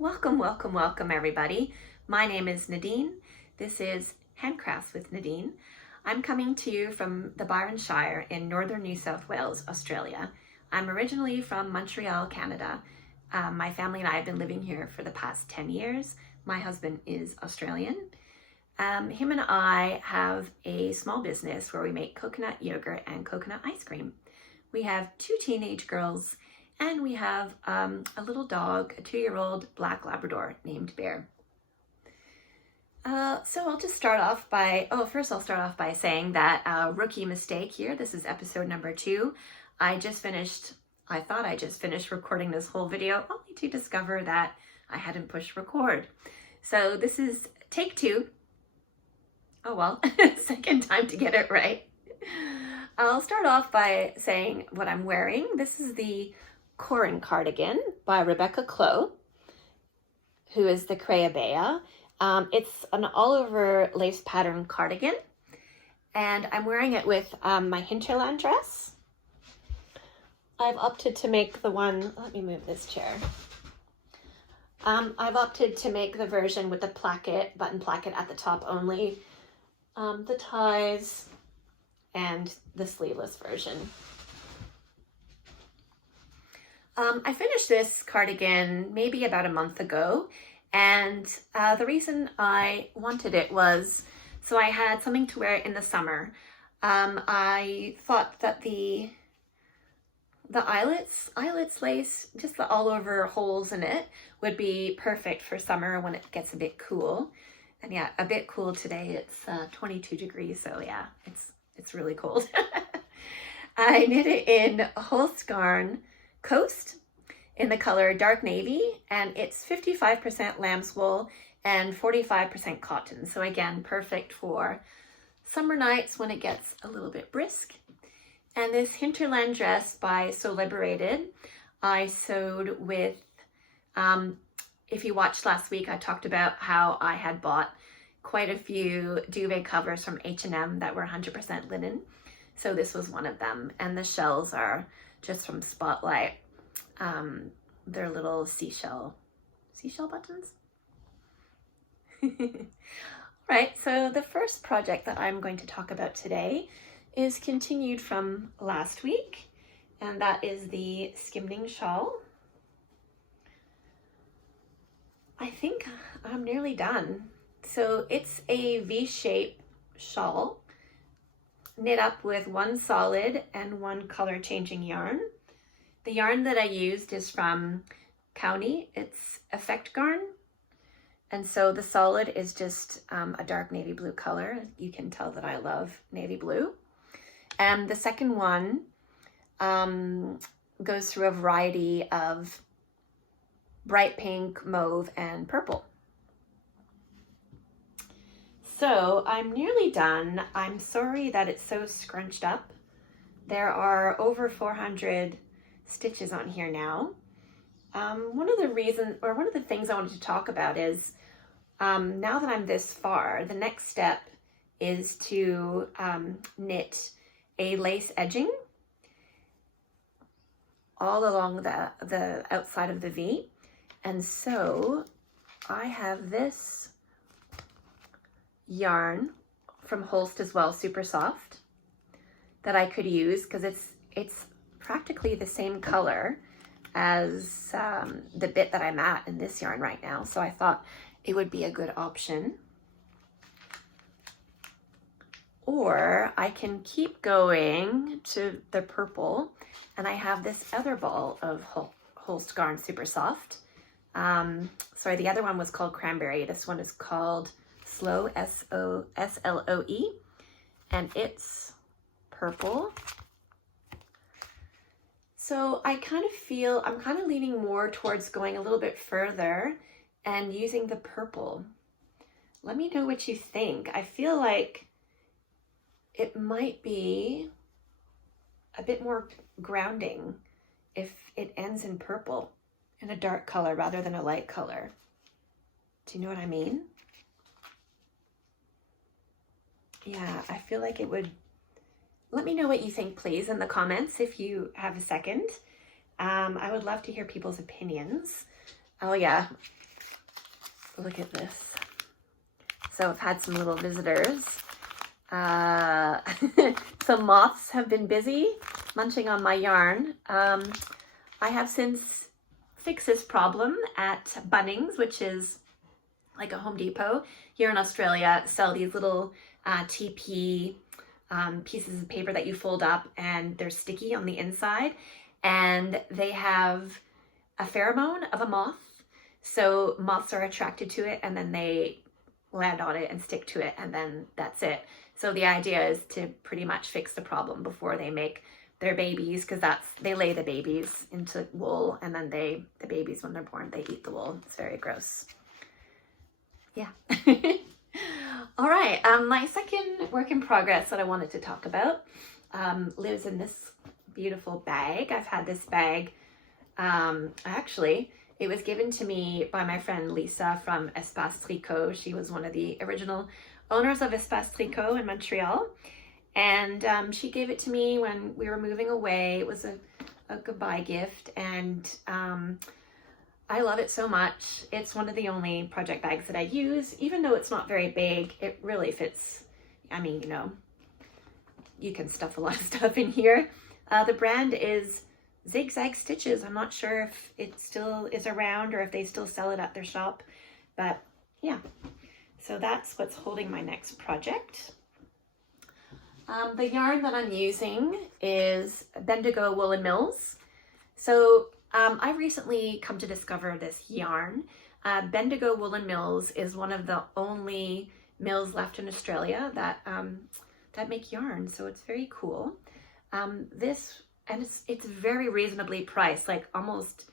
Welcome everybody. My name is Nadine. This is Handcrafts with Nadine. I'm coming to you from the Byron Shire in northern New South Wales, Australia. I'm originally from Montreal, Canada. My family and I have been living here for the past 10 years. My husband is Australian. Him and I have a small business where we make coconut yogurt and coconut ice cream. We have 2 teenage girls and we have a little dog, a 2-year-old black Labrador named Bear. So I'll just start off by, first I'll start off by saying that rookie mistake here. This is episode number 2. I thought I just finished recording this whole video only to discover that I hadn't pushed record. So this is take 2. Oh well, second time to get it right. I'll start off by saying what I'm wearing. This is the Corran Cardigan by Clow, who is the Creabea. It's an all-over lace pattern cardigan, and I'm wearing it with my Hinterland dress. I've opted to make the one, let me move this chair. I've opted to make the version with the placket, button placket at the top only, the ties, and the sleeveless version. I finished this cardigan maybe about a month ago, and the reason I wanted it was so I had something to wear in the summer. I thought that the eyelets lace, just the all over holes in it, would be perfect for summer when it gets a bit cool. And yeah, a bit cool today. It's 22 degrees, so yeah, it's really cold. I knit it in Holskarn Coast in the color dark navy, and it's 55% lamb's wool and 45% cotton. So again, perfect for summer nights when it gets a little bit brisk. And this Hinterland dress by Liberated, I sewed with, if you watched last week, I talked about how I had bought quite a few duvet covers from H&M that were 100% linen. So this was one of them. And the shells are just from Spotlight. They're little seashell buttons. Right, so the first project that I'm going to talk about today is continued from last week, and that is the Skymning shawl. I think I'm nearly done. So it's a V-shape shawl knit up with 1 solid and 1 color changing yarn. The yarn that I used is from County. It's Effect Garn. And so the solid is just a dark navy blue color. You can tell that I love navy blue. And the second one goes through a variety of bright pink, mauve, and purple. So I'm nearly done. I'm sorry that it's so scrunched up. There are over 400 stitches on here now. One of the things I wanted to talk about is now that I'm this far, the next step is to knit a lace edging all along the outside of the V. And so I have this yarn from Holst as well, super soft, that I could use because it's practically the same color as the bit that I'm at in this yarn right now. So I thought it would be a good option. Or I can keep going to the purple, and I have this other ball of Holst Garn Super Soft. Sorry, the other one was called Cranberry. This one is called Slow, S-L-O-E, and it's purple. So I kind of feel, I'm kind of leaning more towards going a little bit further and using the purple. Let me know what you think. I feel like it might be a bit more grounding if it ends in purple, in a dark color rather than a light color. Do you know what I mean? Yeah, I feel like it would. Let me know what you think, please, in the comments if you have a second. I would love to hear people's opinions. Oh yeah, look at this. So I've had some little visitors. Some moths have been busy munching on my yarn. I have since fixed this problem at Bunnings, which is like a Home Depot here in Australia. Sell these little TP pieces of paper that you fold up, and they're sticky on the inside, and they have a pheromone of a moth. So moths are attracted to it, and then they land on it and stick to it, and then that's it. So the idea is to pretty much fix the problem before they make their babies, because they lay the babies into wool, and then the babies, when they're born, they eat the wool. It's very gross. Yeah. All right. My second work in progress that I wanted to talk about lives in this beautiful bag. I've had this bag, actually, it was given to me by my friend Lisa from Espace Tricot. She was one of the original owners of Espace Tricot in Montreal. And she gave it to me when we were moving away. It was a goodbye gift. And I love it so much. It's one of the only project bags that I use. Even though it's not very big, it really fits. I mean, you know, you can stuff a lot of stuff in here. The brand is Zigzag Stitches. I'm not sure if it still is around or if they still sell it at their shop, but yeah. So that's what's holding my next project. The yarn that I'm using is Bendigo Woolen Mills. So I recently come to discover this yarn. Bendigo Woolen Mills is one of the only mills left in Australia that make yarn. So it's very cool. It's very reasonably priced, like almost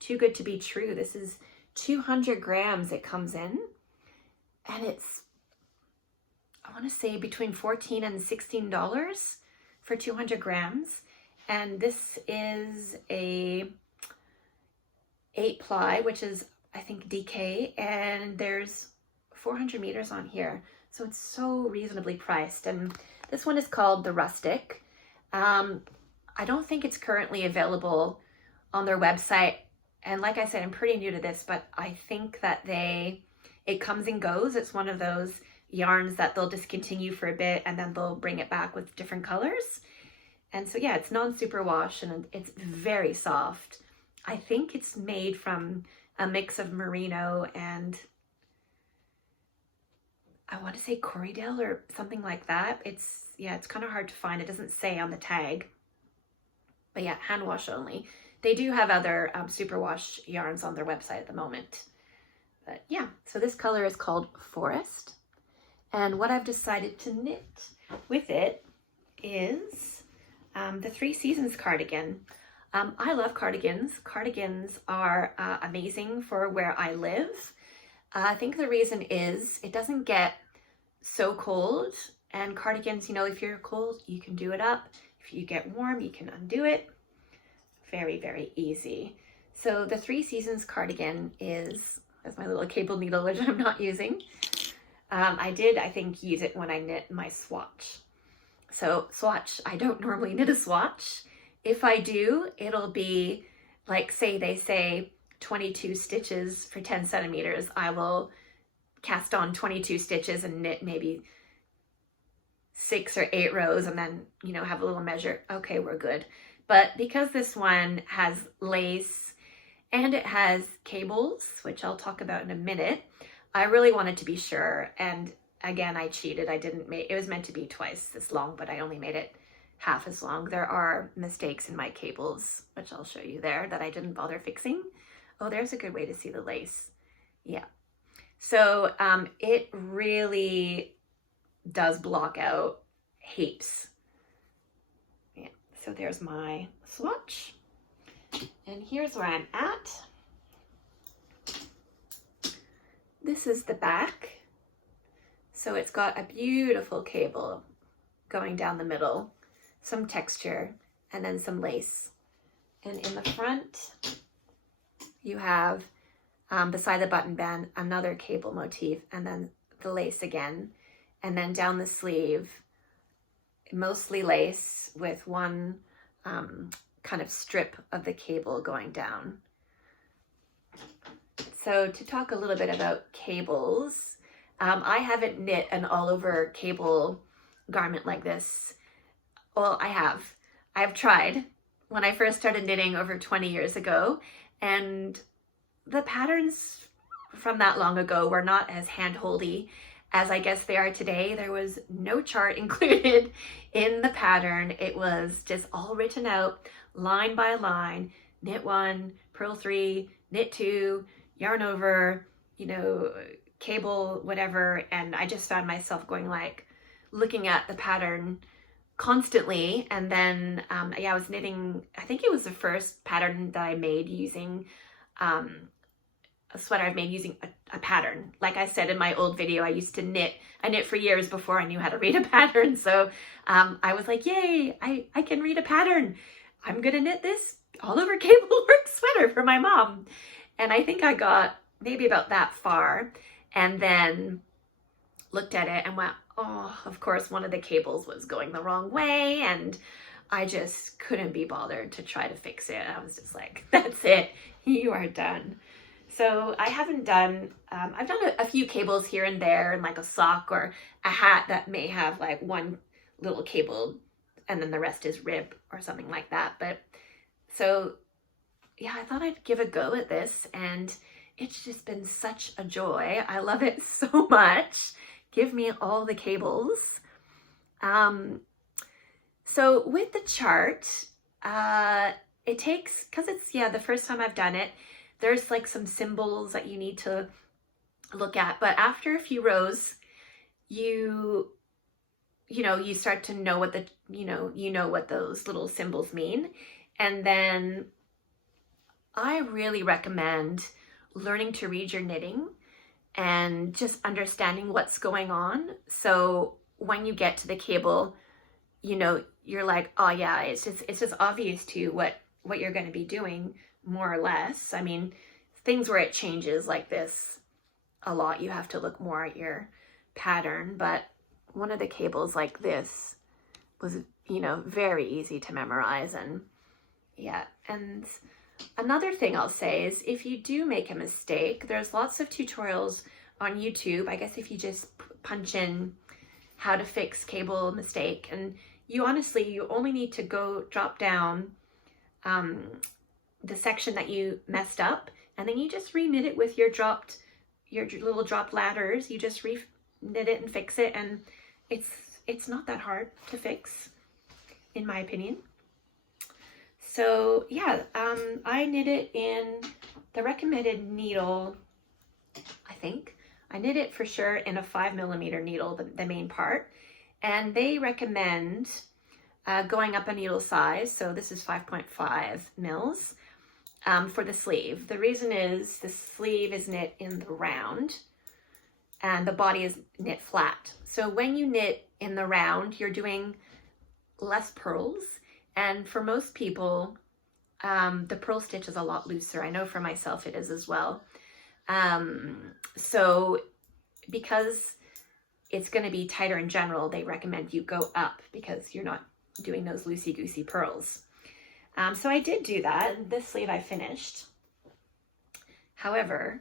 too good to be true. This is 200 grams it comes in, and it's, I want to say, between $14 and $16 for 200 grams. And this is a 8-ply, which is, I think, DK, and there's 400 meters on here. So it's so reasonably priced. And this one is called the Rustic. I don't think it's currently available on their website. And like I said, I'm pretty new to this, but I think that it comes and goes. It's one of those yarns that they'll discontinue for a bit and then they'll bring it back with different colors. And so yeah, it's non-superwash and it's very soft. I think it's made from a mix of merino and I want to say Corriedale or something like that. It's kind of hard to find. It doesn't say on the tag. But yeah, hand wash only. They do have other superwash yarns on their website at the moment. But yeah, so this color is called Forest. And what I've decided to knit with it is the 3 Seasons cardigan. I love cardigans. Cardigans are amazing for where I live. I think the reason is it doesn't get so cold. And cardigans, you know, if you're cold, you can do it up. If you get warm, you can undo it. Very, very easy. So the 3 Seasons cardigan is my little cable needle, which I'm not using. I think, use it when I knit my swatch. So swatch, I don't normally knit a swatch. If I do, it'll be like, say they say 22 stitches for 10 centimeters. I will cast on 22 stitches and knit maybe 6 or 8 rows and then, you know, have a little measure. Okay, we're good. But because this one has lace and it has cables, which I'll talk about in a minute, I really wanted to be sure. And again, I cheated. It was meant to be twice this long, but I only made it half as long. There are mistakes in my cables, which I'll show you there, that I didn't bother fixing. Oh, there's a good way to see the lace. Yeah. So it really does block out heaps. Yeah, so there's my swatch. And here's where I'm at. This is the back. So it's got a beautiful cable going down the middle, some texture, and then some lace. And in the front, you have, beside the button band, another cable motif, and then the lace again. And then down the sleeve, mostly lace with one kind of strip of the cable going down. It's So to talk a little bit about cables, I haven't knit an all over cable garment like this. Well, I've tried when I first started knitting over 20 years ago, and the patterns from that long ago were not as hand-holdy as I guess they are today. There was no chart included in the pattern. It was just all written out line by line, knit 1, purl 3, knit 2, yarn over, you know, cable, whatever. And I just found myself going like, looking at the pattern constantly. And then, yeah, I was knitting, I think it was the first pattern that I made using, a sweater I've made using a pattern. Like I said in my old video, I used to knit. I knit for years before I knew how to read a pattern. So I was like, yay, I can read a pattern. I'm gonna knit this all over cable work sweater for my mom. And I think I got maybe about that far and then looked at it and went, oh, of course, one of the cables was going the wrong way. And I just couldn't be bothered to try to fix it. I was just like, that's it, you are done. So I haven't done, I've done a few cables here and there, and like a sock or a hat that may have like one little cable and then the rest is rib or something like that. But so yeah, I thought I'd give a go at this, and it's just been such a joy. I love it so much. Give me all the cables. So with the chart, it takes, because it's, yeah, the first time I've done it, there's like some symbols that you need to look at. But after a few rows, you start to know what the, you know what those little symbols mean. And then I really recommend learning to read your knitting and just understanding what's going on. So when you get to the cable, you know, you're like, oh yeah, it's just obvious to you what you're going to be doing, more or less. I mean, things where it changes like this a lot, you have to look more at your pattern. But one of the cables like this was, you know, very easy to memorize. And yeah, and another thing I'll say is if you do make a mistake, there's lots of tutorials on YouTube. I guess if you just punch in how to fix cable mistake, and you only need to go drop down the section that you messed up, and then you just re-knit it with your little dropped ladders. You just re-knit it and fix it, and it's not that hard to fix, in my opinion. So yeah, I knit it in the recommended needle. I think I knit it for sure in a 5mm needle, the main part, and they recommend going up a needle size. So this is 5.5 mils for the sleeve. The reason is the sleeve is knit in the round and the body is knit flat. So when you knit in the round, you're doing less purls. And for most people, the purl stitch is a lot looser. I know for myself it is as well. So because it's going to be tighter in general, they recommend you go up because you're not doing those loosey-goosey purls. So I did do that. This sleeve I finished. However,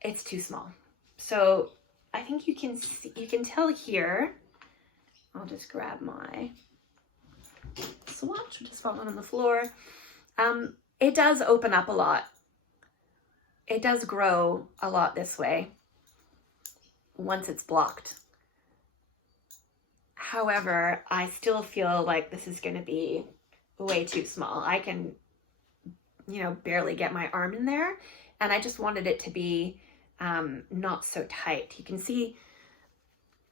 it's too small. So I think you can tell here. I'll just grab my swatch, which is falling on the floor. It does open up a lot. It does grow a lot this way once it's blocked. However, I still feel like this is going to be way too small. I can, you know, barely get my arm in there, and I just wanted it to be not so tight. You can see,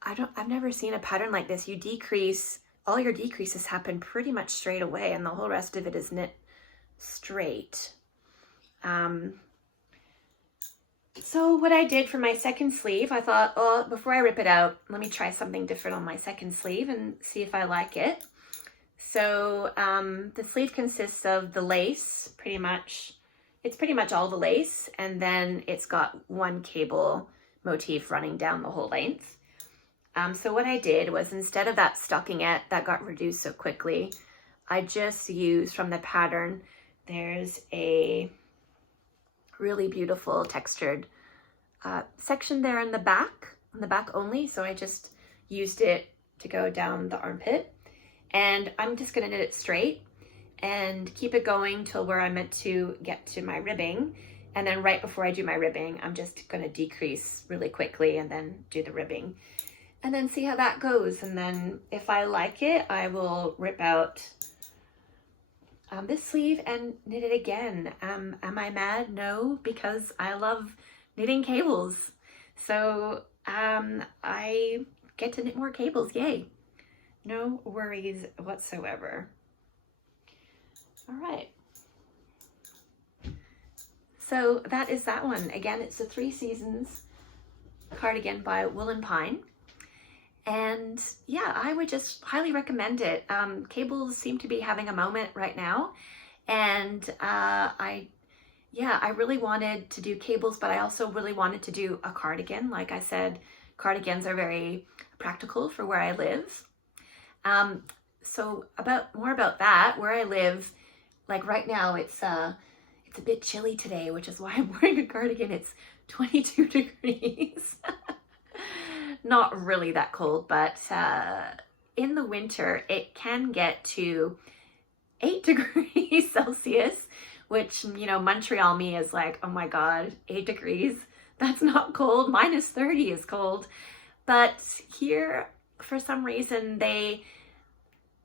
I've never seen a pattern like this. You decrease, all your decreases happen pretty much straight away, and the whole rest of it is knit straight. So what I did for my second sleeve, I thought, oh, before I rip it out, let me try something different on my second sleeve and see if I like it. So the sleeve consists of the lace, pretty much. It's pretty much all the lace, and then it's got one cable motif running down the whole length. So what I did was, instead of that stockinette that got reduced so quickly, I just used from the pattern, there's a really beautiful textured section there in the back, on the back only. So I just used it to go down the armpit, and I'm just gonna knit it straight and keep it going till where I'm meant to get to my ribbing. And then right before I do my ribbing, I'm just gonna decrease really quickly and then do the ribbing, and then see how that goes. And then if I like it, I will rip out this sleeve and knit it again. Am I mad? No, because I love knitting cables. So I get to knit more cables, yay. No worries whatsoever. All right. So that is that one. Again, it's the 3 Seasons cardigan by Woolen Pine. And yeah, I would just highly recommend it. Cables seem to be having a moment right now. And I really wanted to do cables, but I also really wanted to do a cardigan. Like I said, cardigans are very practical for where I live. So more about that, where I live, like right now it's a bit chilly today, which is why I'm wearing a cardigan. It's 22 degrees. Not really that cold, but in the winter it can get to 8 degrees Celsius, which, you know, Montreal me is like, oh my God, 8 degrees. That's not cold. -30 is cold. But here, for some reason, they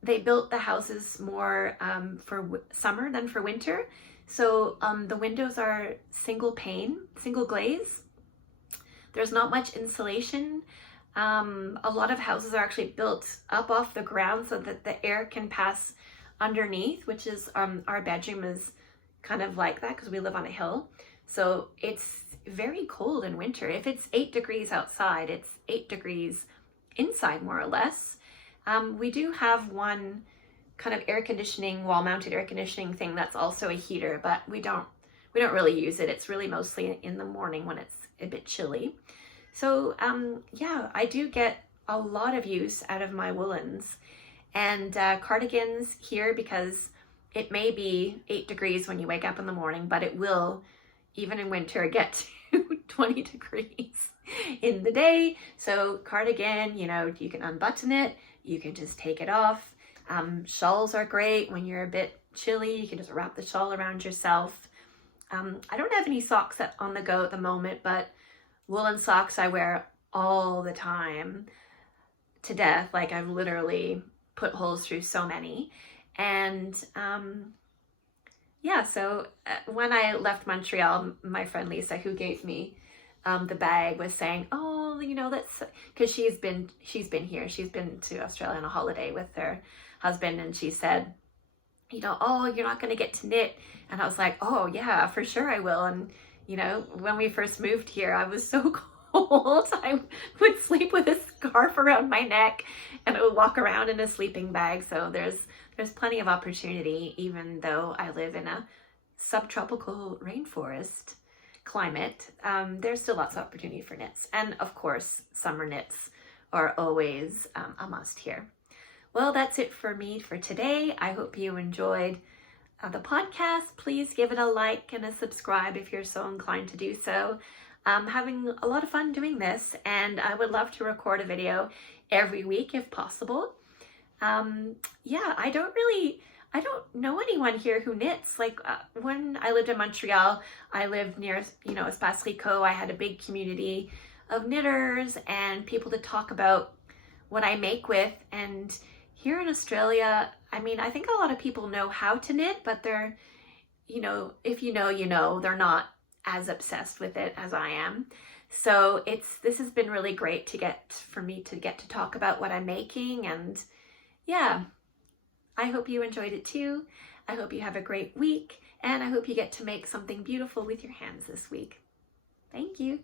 built the houses more for summer than for winter. So the windows are single pane, single glaze. There's not much insulation. A lot of houses are actually built up off the ground so that the air can pass underneath, which is our bedroom is kind of like that because we live on a hill. So it's very cold in winter. If it's 8 degrees outside, it's 8 degrees inside, more or less. We do have one kind of air conditioning, wall-mounted air conditioning thing that's also a heater, but we don't really use it. It's really mostly in the morning when it's a bit chilly. So yeah, I do get a lot of use out of my woolens and cardigans here, because it may be 8 degrees when you wake up in the morning, but it will, even in winter, get to 20 degrees in the day. So cardigan, you know, you can unbutton it, you can just take it off. Shawls are great when you're a bit chilly. You can just wrap the shawl around yourself. I don't have any socks on the go at the moment, but woolen socks I wear all the time to death. Like, I've literally put holes through so many. And yeah, so when I left Montreal, my friend Lisa, who gave me the bag, was saying, oh, you know, that's because she's been here. She's been to Australia on a holiday with her husband, and she said, you know, oh, you're not going to get to knit. And I was like, oh yeah, for sure I will. And you know, when we first moved here, I was so cold. I would sleep with a scarf around my neck and I would walk around in a sleeping bag. So there's plenty of opportunity, even though I live in a subtropical rainforest climate. There's still lots of opportunity for knits. And of course, summer knits are always a must here. Well, that's it for me for today. I hope you enjoyed the podcast. Please give it a like and a subscribe if you're so inclined to do so. I'm having a lot of fun doing this, and I would love to record a video every week if possible. Yeah, I don't know anyone here who knits. Like when I lived in Montreal, I lived near, you know, Espace Rico. I had a big community of knitters and people to talk about what I make with. And here in Australia, I mean, I think a lot of people know how to knit, but they're, you know, if you know, you know, they're not as obsessed with it as I am. So this has been really great for me to get to talk about what I'm making. And yeah, I hope you enjoyed it too. I hope you have a great week, and I hope you get to make something beautiful with your hands this week. Thank you.